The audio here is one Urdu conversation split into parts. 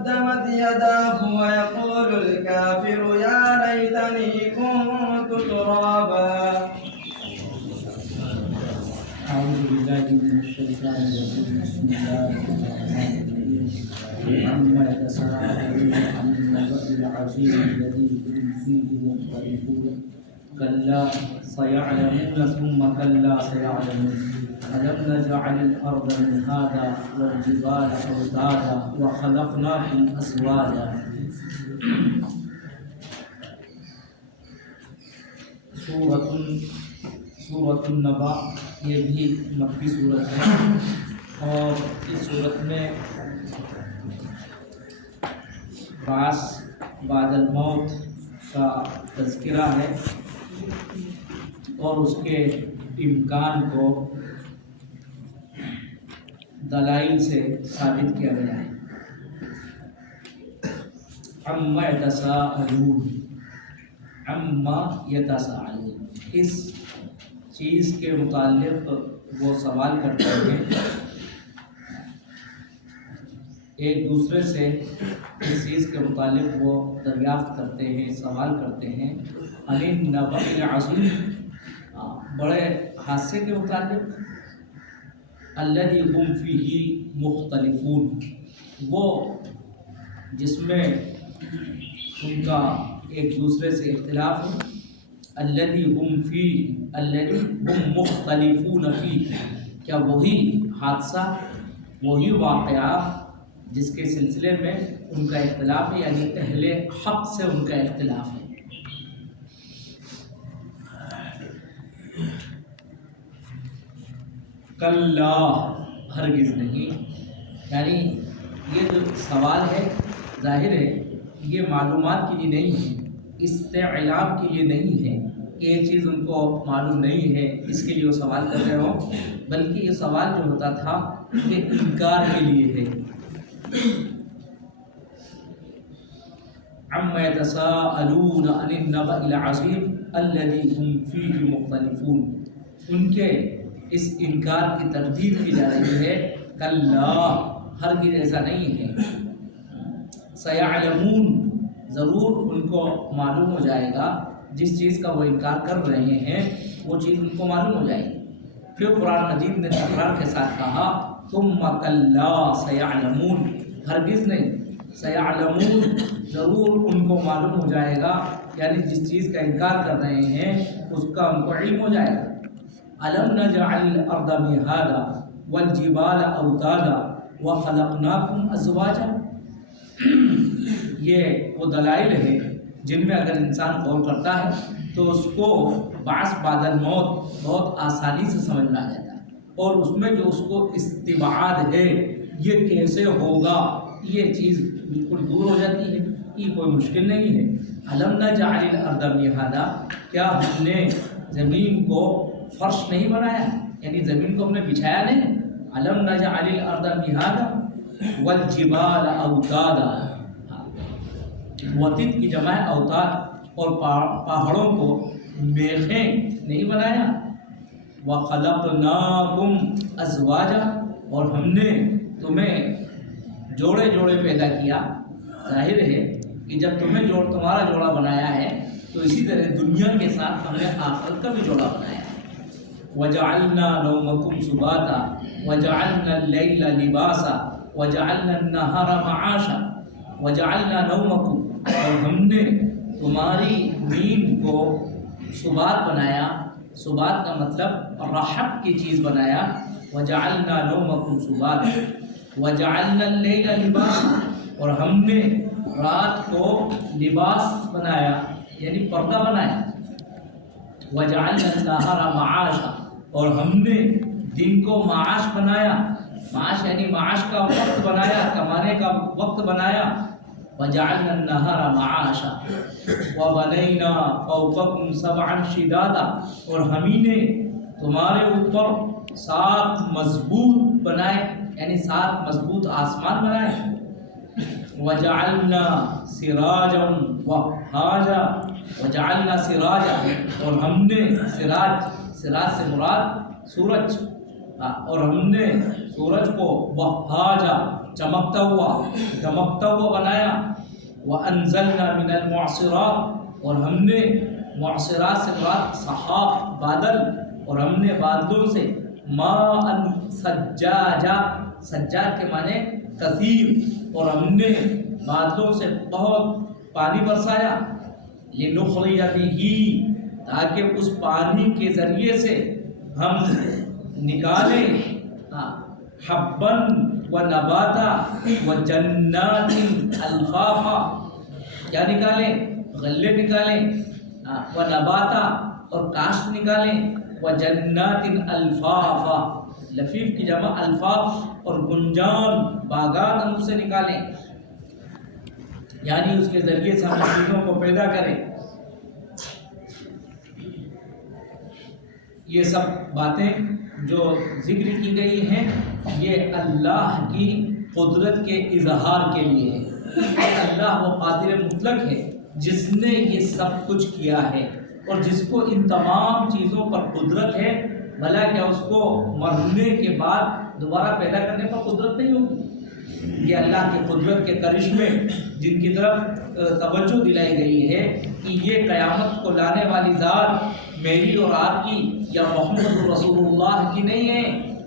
قدمت يداه ويقول الكافر يا ليتني كنت ترابا. أعوذ بالله من الشيطان الرجيم. بسم الله الرحمن الرحيم. عما يتساءلون عن النبأ العظيم الذي هم فيه مختلفون كلا سيعلمون ثم كلا سيعلمون ألم نجعل الأرض مهادا والجبال أوتادا وخلقناكم أزواجا. سورۃ النبأ یہ بھی مکی صورت ہے، اور اس صورت میں بعد الموت کا تذکرہ ہے اور اس کے امکان کو دلائل سے ثابت کیا گیا ہے۔ عما یتساءلون، اس چیز کے متعلق وہ سوال کرتے ہیں، ایک دوسرے سے اس چیز کے متعلق وہ دریافت کرتے ہیں، سوال کرتے ہیں، عن النبأ العظیم، بڑے حادثے کے متعلق، الذی هم فیہ مختلفون، وہ جس میں ان کا ایک دوسرے سے اختلاف ہے، الذی هم مختلفون فیہ، کیا وہی حادثہ، وہی واقعہ جس کے سلسلے میں ان کا اختلاف ہے، یعنی اہل حق سے ان کا اختلاف ہے۔ کلا، ہرگز نہیں، یعنی یہ جو سوال ہے ظاہر ہے یہ معلومات کے لیے نہیں ہے، استعلام کے لیے نہیں ہے کہ یہ چیز ان کو معلوم نہیں ہے اس کے لیے وہ سوال کر رہے ہوں، بلکہ یہ سوال جو ہوتا تھا یہ انکار کے لیے ہے۔ عما يتساءلون عن النبأ العظیم الذی هم فیہ مختلفون، ان کے اس انکار کی تردید کی جا رہی ہے، کلا، ہرگز ایسا نہیں ہے، سیعلمون، ضرور ان کو معلوم ہو جائے گا، جس چیز کا وہ انکار کر رہے ہیں وہ چیز ان کو معلوم ہو جائے گی۔ پھر قرآن مجید نے تکرار کے ساتھ کہا، ثم کلا سیعلمون، ہرگز نہیں، سیعلمون، ضرور ان کو معلوم ہو جائے گا، یعنی جس چیز کا انکار کر رہے ہیں اس کا ان کو علم ہو جائے گا۔ الم نجعل الارض مہادا والجبال اوتادا وخلقناکم ازواجا، یہ وہ دلائل ہے جن میں اگر انسان غور کرتا ہے تو اس کو بعث بعد الموت بہت آسانی سے سمجھ میں آ جاتا ہے، اور اس میں جو اس کو استبعاد ہے یہ کیسے ہوگا یہ چیز بالکل دور ہو جاتی ہے، یہ کوئی مشکل نہیں ہے۔ الم نجعل الارض مہادا، کیا ہم نے زمین کو فرش نہیں بنایا، یعنی زمین کو ہم نے بچھایا نہیں، الم نجعل الارض مہادا والجبال اوتادا، وطید کی جمع ہے اوتاد، اور پہاڑوں کو میخیں نہیں بنایا، وخلقناکم ازواجا، اور ہم نے تمہیں جوڑے جوڑے پیدا کیا۔ ظاہر ہے کہ جب تمہارا جوڑا بنایا ہے تو اسی طرح دنیا کے ساتھ ہم نے آخرت کا بھی جوڑا بنایا ہے۔ وجعلنا نومکم سباتا وجعلنا اللیل لباسا وجعلنا النہار معاشا وجعلنا نومکم، اور ہم نے تمہاری نیند کو سبات بنایا، سبات کا مطلب راحت کی چیز بنایا، وجعلنا نومکم سباتا وجعلنا اللیل لباسا، اور ہم نے رات کو لباس بنایا یعنی پردہ بنایا، وجعلنا النہار معاشا، اور ہم نے دن کو معاش بنایا، معاش یعنی معاش کا وقت بنایا، کمانے کا وقت بنایا، وجعلنا النہار معاشا وبنینا فوقکم سبعا شدادا، اور ہم ہی نے تمہارے اوپر 7 مضبوط بنائے، یعنی 7 مضبوط آسمان بنائے، وجعلنا سراجا وہاجا، وجعلنا سراجا، اور ہم نے سراج سے مراد سورج، اور ہم نے سورج کو وہاجا چمکتا ہوا دمکتا ہوا بنایا. وَأَنزَلْنَا مِنَ الْمُعْصِرَاتِ اور ہم نے معصرات سے مراد سحاب بادل اور ہم نے بادلوں سے ماءً سجاجا سجاد کے معنی کثیر اور ہم نے بادلوں سے بہت پانی برسایا. لِنُخْرِجَ بِهِ تاکہ اس پانی کے ذریعے سے ہم نکالیں حبًا ونباتا وجنات الفافا کیا نکالیں غلے نکالیں ونباتا اور کاشت نکالیں وجنات الفافا لفیف کی جمع الفاف اور گنجان باغات ہم سے نکالیں یعنی اس کے ذریعے سے ہم چیزوں کو پیدا کریں. یہ سب باتیں جو ذکر کی گئی ہیں یہ اللہ کی قدرت کے اظہار کے لیے ہے. اللہ وہ قادر مطلق ہے جس نے یہ سب کچھ کیا ہے اور جس کو ان تمام چیزوں پر قدرت ہے. بھلا کیا اس کو مرنے کے بعد دوبارہ پیدا کرنے پر قدرت نہیں ہوگی؟ یہ اللہ کی قدرت کے کرشمے جن کی طرف توجہ دلائی گئی ہے کہ یہ قیامت کو لانے والی ذات میری اور آپ کی یا محمد رسول اللہ کی نہیں ہے.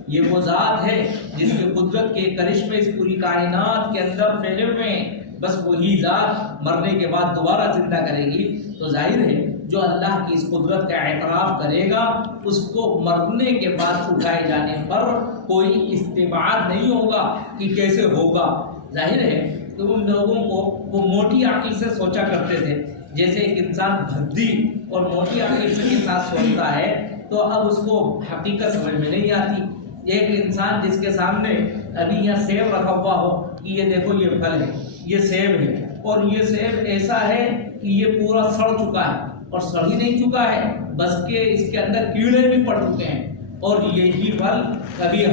یہ وہ ذات ہے جس کے قدرت کے کرشمے اس پوری کائنات کے اندر پھیلے ہوئے ہیں. بس وہی ذات مرنے کے بعد دوبارہ زندہ کرے گی. تو ظاہر ہے جو اللہ کی اس قدرت کا اعتراف کرے گا اس کو مرنے کے بعد اٹھائے جانے پر کوئی استبعاد نہیں ہوگا کہ کیسے ہوگا. ظاہر ہے کہ ان لوگوں کو وہ موٹی عقل سے سوچا کرتے تھے. جیسے ایک انسان بھدی اور موٹی عقل سے کے ساتھ سوچتا ہے تو اب اس کو حقیقت سمجھ میں نہیں آتی. ایک انسان جس کے سامنے ابھی یہاں سیب رکھا ہوا ہو کہ یہ دیکھو یہ پھل ہے یہ سیب ہے اور یہ سیب ایسا ہے کہ یہ پورا سڑ چکا ہے اور سڑ ہی نہیں چکا ہے بس کہ اس کے اندر کیڑے بھی پڑ چکے ہیں اور یہی پھل کبھی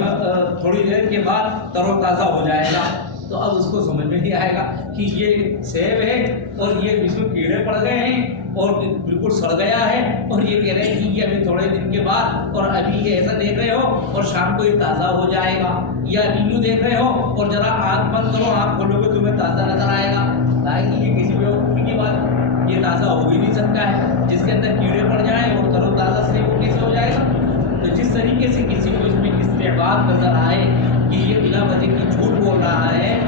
تھوڑی دیر کے بعد تر و تازہ ہو جائے گا. تو اب اس کو سمجھ میں نہیں آئے گا کہ یہ سیب ہے اور یہ اس میں کیڑے پڑ گئے ہیں اور بالکل سڑ گیا ہے اور یہ کہہ رہے ہیں کہ یہ ابھی تھوڑے دن کے بعد اور ابھی یہ ایسا دیکھ رہے ہو اور شام کو یہ تازہ ہو جائے گا یا ابھی یوں دیکھ رہے ہو اور ذرا آنکھ بند کرو آنکھ کھولو گے تمہیں تازہ نظر آئے گا. یہ کسی بیوقوفی کی بات یہ تازہ ہو بھی نہیں سکتا ہے. جس کے اندر کیڑے پڑ جائیں اور تر و تازہ سے وہ کیسے ہو جائے گا. تو جس طریقے سے کسی کو اس میں استعباد نظر آئے کہ یہ بلا وجہ کی جھوٹ بول رہا ہے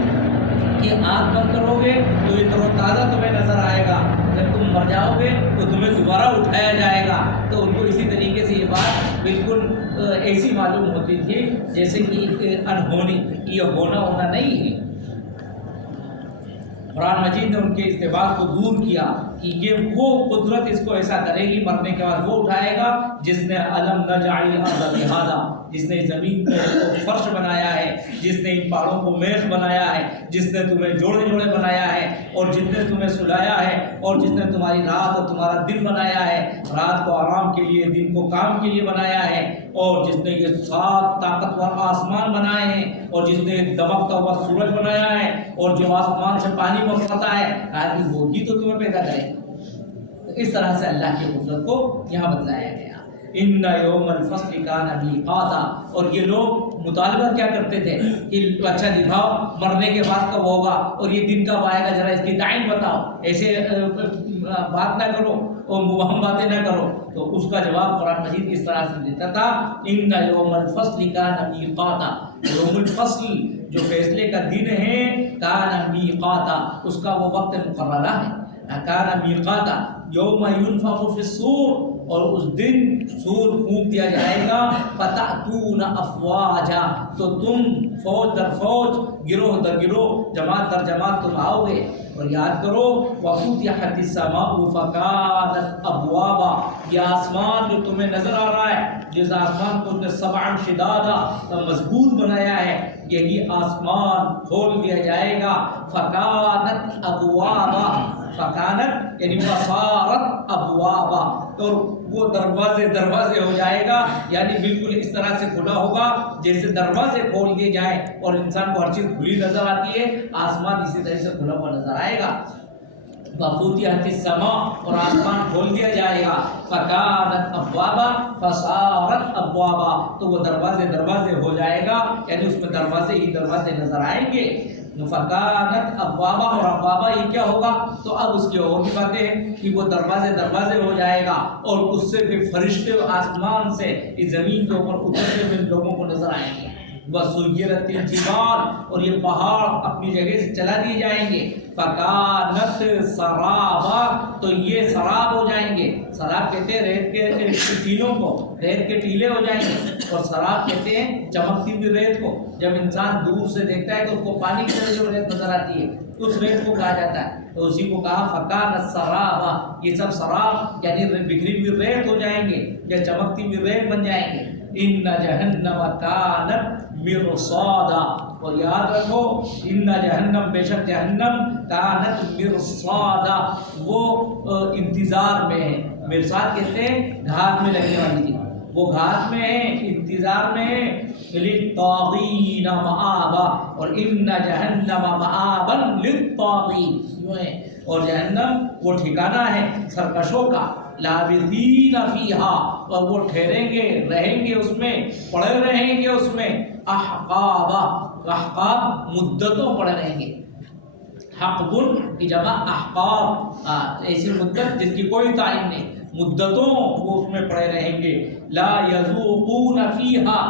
کہ آنکھ بند کرو گے تو یہ تر و تازہ تمہیں نظر آئے گا جب تم مر جاؤ گے تو تمہیں دوبارہ اٹھایا جائے گا. تو ان کو اسی طریقے سے یہ بات بالکل ایسی معلوم ہوتی تھی جیسے کہ انہونی یہ ہونا نہیں ہے. قرآن مجید نے ان کے استعباد کو دور کیا کہ یہ وہ قدرت اس کو ایسا کرے گی مرنے کے بعد وہ اٹھائے گا جس نے علم نجعل الارض مہادا جس نے زمین کو فرش بنایا ہے جس نے ان پہاڑوں کو میخ بنایا ہے جس نے تمہیں جوڑے جوڑے بنایا ہے اور جس نے تمہیں سلایا ہے اور جس نے تمہاری رات اور تمہارا دن بنایا ہے رات کو آرام کے لیے دن کو کام کے لیے بنایا ہے اور جس نے یہ 7 طاقتور آسمان بنائے ہیں اور جس نے دمکتا ہوا سورج بنایا ہے اور جو آسمان سے پانی برساتا ہے آدمی وہی تو تمہیں پیدا کرے. اس طرح سے اللہ کی قدرت کو یہاں بتلایا گیا. ان یوم الفصل کان میقاتا اور یہ لوگ مطالبہ کیا کرتے تھے کہ اچھا دکھاؤ مرنے کے بعد کب ہوگا اور یہ دن کب آئے گا ذرا اس کی ٹائم بتاؤ ایسے بات نہ کرو اور مبہم باتیں نہ کرو. تو اس کا جواب قرآن مجید اس طرح سے دیتا تھا ان یوم الفصل کان میقاتا یوم الفصل جو فیصلے کا دن ہے کان میقاتا اس کا وہ وقت مقررہ ہے. کان میقاتا یوم ينفخ فی الصور اور اس دن سور پھونک دیا جائے گا فتأتون افواجا تو تم فوج در فوج گروہ در گروہ جماعت در جماعت تم آؤ گے. اور یاد کرو وفتحت السماء فکانت ابوابا یہ آسمان جو تمہیں نظر آ رہا ہے جس آسمان کو نے سبعا شدادا مضبوط بنایا ہے یہی آسمان کھول دیا جائے گا. فکانت ابوابا فکانت یعنی فصارت ابوابا اور وہ دروازے ہو جائے گا یعنی بالکل اس طرح سے کھلا ہوگا جیسے دروازے کھول دیے جائیں اور انسان کو ہر چیز کھلی نظر آتی ہے آسمان اسی طرح سے کھلا ہوا نظر آئے گا. وفتحت السماء اور آسمان کھول دیا جائے گا، فکانت ابوابا فصارت ابوابا تو وہ دروازے ہو جائے گا، یعنی اس میں دروازے ہی دروازے نظر آئیں گے۔ فکانت ابوابا اور ابوابا یہ کیا ہوگا؟ تو اب اس کی اور بھی باتیں ہیں کہ وہ دروازے ہو جائے گا اور اس سے پھر فرشتے آسمان سے اس زمین کے اوپر اترتے ہوئے لوگوں کو نظر آئیں گے۔ وسیرت الجبال اور یہ پہاڑ اپنی جگہ سے چلا دیے جائیں گے۔ فکانت سرابا تو یہ سراب ہو جائیں گے۔ سراب کہتے ہیں ریت کے ٹیلوں کو، ریت کے ٹیلے ہو جائیں گے، اور سراب کہتے ہیں چمکتی ہوئی ریت کو۔ جب انسان دور سے دیکھتا ہے تو اس کو پانی کی طرح جو ریت نظر آتی ہے اس ریت کو کہا جاتا ہے، تو اسی کو کہا فکانت سرابا۔ یہ سب سراب یعنی بکھری ہوئی ریت ہو جائیں گے یا چمکتی ہوئی ریت بن جائیں گے۔ ان جہنم کانت مرصادا، اور یاد رکھو ان جہنم بے شک جہنم کانت مرصادا وہ انتظار میں ہے۔ مرصاد کہتے ہیں گھات میں لگنے والی چیز، وہ گھات میں ہے، انتظار میں ہے۔ للطاغین مآبا، اور ان جہنم مآبا للطاغین یوں ہے، اور جہنم وہ ٹھکانہ ہے سرکشوں کا۔ لابثین فیہا، اور وہ ٹھہریں گے، رہیں گے اس میں، پڑے رہیں گے اس میں۔ احقابا، احقاب مدتوں پڑے رہیں گے۔ حقبن کی جمع احقاب، ایسی مدت جس کی کوئی تعین نہیں، مدتوں وہ اس میں پڑے رہیں گے۔ لا یذوقون فیہا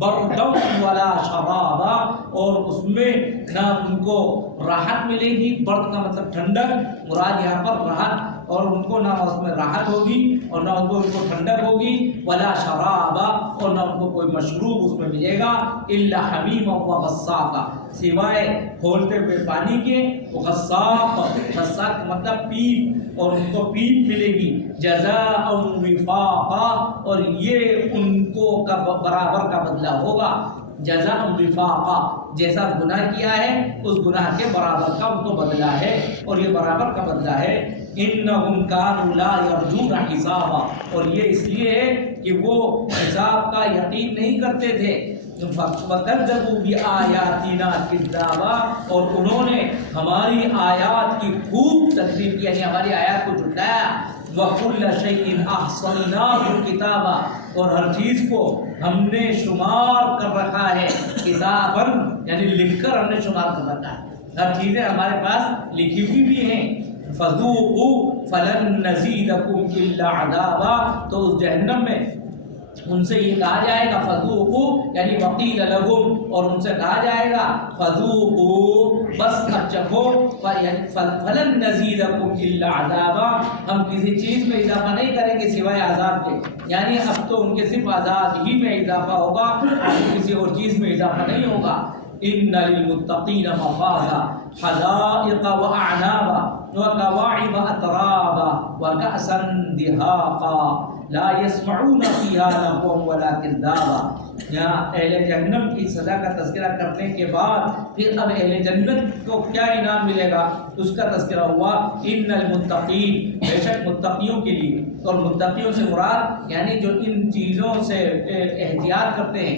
بردا ولا شرابا، اور اس میں نہ ان کو راحت ملے گی، برد کا مطلب ٹھنڈک، مراد یہاں پر راحت، اور ان کو نہ اس میں راحت ہوگی اور نہ ان کو ٹھنڈک ہوگی، ولا شرابا اور نہ ان کو کوئی مشروب اس میں ملے گا، الا حمیما و غساقا سوائے کھولتے ہوئے پانی کے، غساق غساق مطلب پیپ، اور ان کو پیپ ملے گی۔ جزاء وفاقا، اور یہ ان کو برابر کا بدلہ ہوگا۔ جزاء وفاقا، جیسا گناہ کیا ہے اس گناہ کے برابر کا ان کو بدلہ ہے، اور یہ برابر کا بدلہ ہے۔ انہم کانوا لا یرجون حسابا، اور یہ اس لیے ہے کہ وہ حساب کا یقین نہیں کرتے تھے۔ وَكَذَّبُوا بِآيَاتِنَا كِذَّابًا، اور انہوں نے ہماری آیات کی خوب تکذیب کی، یعنی ہماری آیات کو جھٹلایا۔ وَكُلَّ شَيْءٍ أَحْصَيْنَاهُ كِتَابًا، اور ہر چیز کو ہم نے شمار کر رکھا ہے، کتاباً یعنی لکھ کر ہم نے شمار کر رکھا ہے، ہر چیزیں ہمارے پاس لکھی ہوئی بھی ہیں۔ فَذُوقُوا فَلَن نَّزِيدَكُمْ إِلَّا عَذَابًا، تو اس جہنم میں ان سے یہ کہا جائے گا فذوقوا یعنی وقیل لہم، اور ان سے کہا جائے گا فذوقوا بس اب چکھو، فلن نزیدکم الا عذابا، ہم کسی چیز میں اضافہ نہیں کریں گے سوائے عذاب کے، یعنی اب تو ان کے صرف عذاب ہی میں اضافہ ہوگا، کسی اور چیز میں اضافہ نہیں ہوگا۔ ان للمتقین مفازا حدائق واعنابا وکواعب اترابا وکأسا دہاقا لا يسمعون فيها لغوا ولا كذابا۔ یہاں اہل جہنم کی سزا کا تذکرہ کرنے کے بعد پھر اب اہل جنت کو کیا انعام ملے گا اس کا تذکرہ ہوا۔ ان المتقین، بے شک متقیوں کے لیے، اور متقیوں سے مراد یعنی جو ان چیزوں سے احتیاط کرتے ہیں،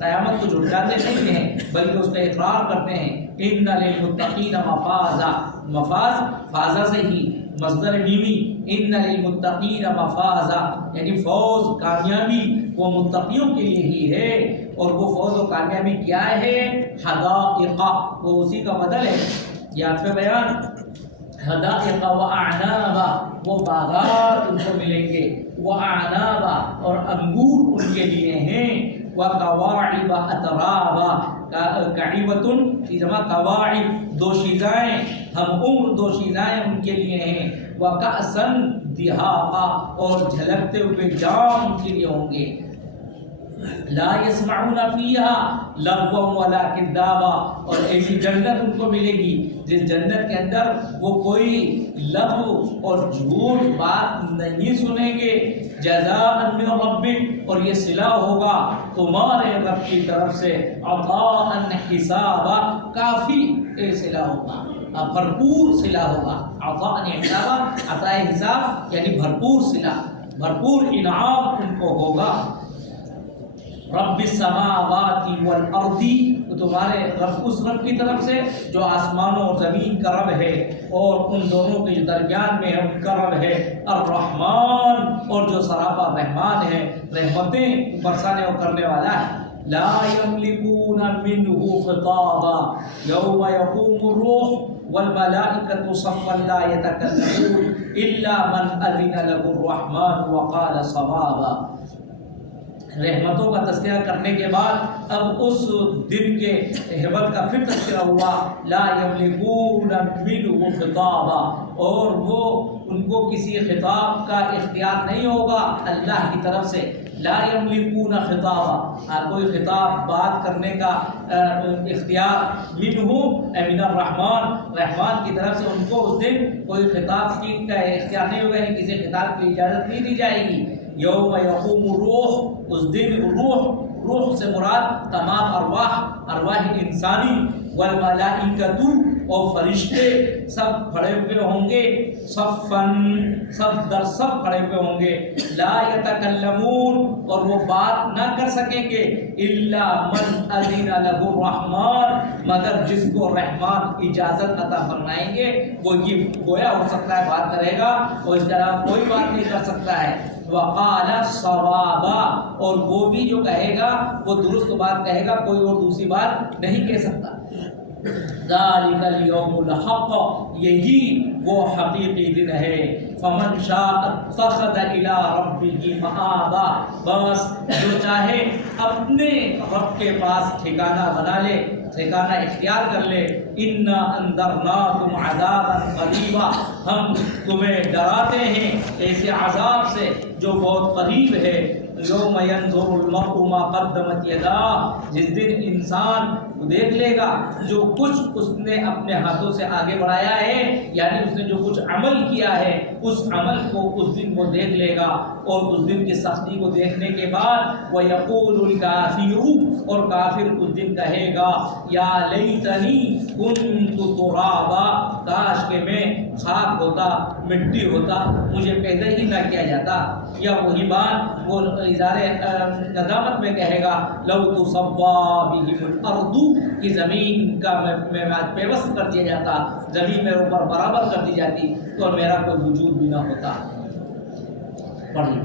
قیامت کو جھٹلاتے نہیں ہیں بلکہ اس کا اقرار کرتے ہیں۔ ان للمتقین مفازا، مفاز فازا سے ہی مصدر میمی، ان للمتقین مفازا یعنی فوز کامیابی وہ متقیوں کے لیے ہی ہے، اور وہ فوز و کامیابی کیا ہے؟ حدائق، وہ اسی کا بدل ہے، یاد پہ بیان۔ حدائق واعنابا، وہ باغات ان کو ملیں گے، واعنابا اور انگور ان کے لیے ہیں، وکواعب اترابا، کعیبۃ کی جمع کواعب دوشیزائیں، ہم عمر دوشیزائیں ان کے لیے ہیں، وکأسا دہاقا اور جھلکتے ہوئے جام ان کے لیے ہوں گے۔ لا يسمعون فيها لغوا ولا كذابا، اور ایسی جنت ان کو ملے گی جس جنت کے اندر وہ کوئی لغو اور جھوٹ بات نہیں سنیں گے۔ جزاء من ربک، اور یہ صلہ ہوگا تمہارے رب کی طرف سے، عطاء حسابا کافی صلہ ہوگا، بھرپور صلہ ہوگا۔ عطاء حسابا، عطاء حساب یعنی بھرپور صلہ، بھرپور انعام ان کو ہوگا۔ رب السماوات والارض، تو تمہارے رب اس رب کی طرف سے جو آسمانوں اور زمین کا رب ہے اور ان دونوں کے جو درمیان میں ہے ان کا رب ہے، الرحمن، اور جو سراپا رحمان ہے، رحمتیں برسانے اور کرنے والا ہے۔ لا يملكون منه خطابا يوم يقوم الروح والملائكة صفا لا يتكلمون إلا من أذن له الرحمن وقال صوابا۔ رحمتوں کا تذکرہ کرنے کے بعد اب اس دن کے حبت کا پھر تذکرہ ہوا، لا یملکون منہ خطابا، اور وہ ان کو کسی خطاب کا اختیار نہیں ہوگا اللہ کی طرف سے۔ لا یملکون خطابا، کوئی خطاب بات کرنے کا اختیار منہ من الرحمن، رحمان کی طرف سے ان کو اس دن کوئی خطاب کی کا اختیار نہیں ہوگا، یعنی کسی خطاب کی اجازت نہیں دی جائے گی۔ یوم یقوم الروح، اس دن روح سے مراد تمام ارواح انسانی، والملائکۃ، اور فرشتے سب کھڑے ہوئے ہوں گے، صف در صف کھڑے ہوئے ہوں گے، لا یتکلمون، اور وہ بات نہ کر سکیں گے، الا من اذن له الرحمن، مگر جس کو رحمان اجازت عطا فرمائیں گے وہ یہ گویا ہو سکتا ہے بات کرے گا، اور اس کے علاوہ کوئی بات نہیں کر سکتا ہے۔ وقال صوابا، اور وہ بھی جو کہے گا وہ درست بات کہے گا، کوئی اور دوسری بات نہیں کہہ سکتا۔ ذالک الیوم الحق، یہی وہ حقیقی دن ہے۔ فمن شاء اتخذ الی ربہ مآبا، بس جو چاہے اپنے رب کے پاس ٹھکانہ بنا لے، ٹھکانہ اختیار کر لے۔ انا انذرناکم عذابا قریبا، ہم تمہیں ڈراتے ہیں ایسے عذاب سے جو بہت قریب ہے۔ یوم ینظر المرء ما قدمت یداہ، جس دن انسان دیکھ لے گا جو کچھ اس نے اپنے ہاتھوں سے آگے بڑھایا ہے، یعنی اس نے جو کچھ عمل کیا ہے اس عمل کو اس دن وہ دیکھ لے گا، اور اس دن کی سختی کو دیکھنے کے بعد وَيَقُولُ الْكَافِرُ، اور کافر اس دن کہے گا یا لیتنی كُنْتُ تُرَابًا، کاش کہ میں خاک ہوتا، مٹی ہوتا، مجھے پیدا ہی نہ کیا جاتا۔ یا وہی بات وہ اظہار ندامت میں کہے گا لو تصوّى بهم الارض، کہ زمین کا میں پیوست کر دیا جاتا، زمین میرے اوپر برابر کر دی جاتی تو میرا کوئی وجود بھی نہ ہوتا۔ پڑھیے۔